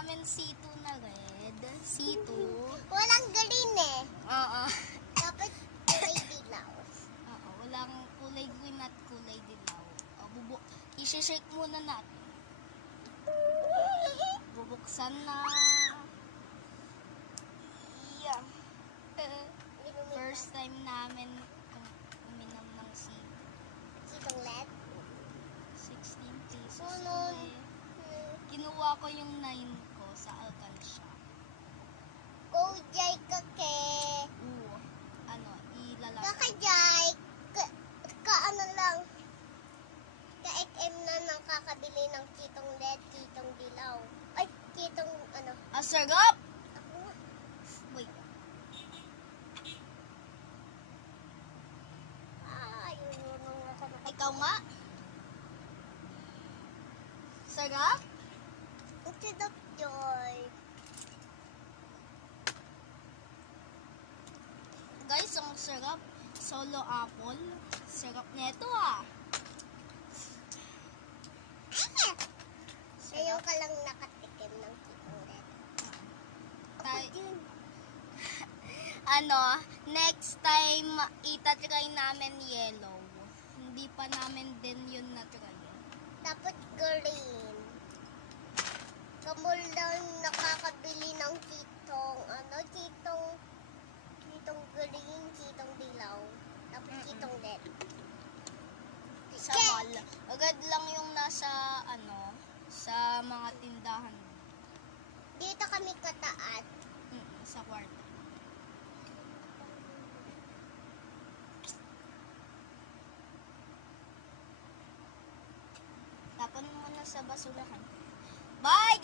namin C2 na red. C2. Walang green eh. Oo. Dapat kulay dilaw. Oo, walang kulay green at kulay dilaw. I-shake muna natin. Bubuksan na. Yeah. First time namin uminom ng Sitong LED. 16 pesos. Sunod. Kinuha ko yung 9 ko sa Alcansya. Kujay ka ke. Ilalagay. Kakajay. Ano lang. Ka-XM na nang kakabili ng kitong LED, kitong dilaw. Ay, kitong ano. Sarap! Ako nga. Wait. Ikaw nga? Sarap? Sarap joy. Guys, ang sarap. Solo apple. Sarap nito ah. Ngayon ka lang nakatikim ng kitong LED. Next time, itatry namin yellow. Hindi pa namin din yun na-try. Dapat green. Kamul lang nakakabili ng kitong green, kitong dilaw. Dapat kitong LED. Sa mall. Agad lang yung nasa, sa mga tindahan. Dito kami kataas. Sa kwarto. Tapon mo na sa basurahan. Bye!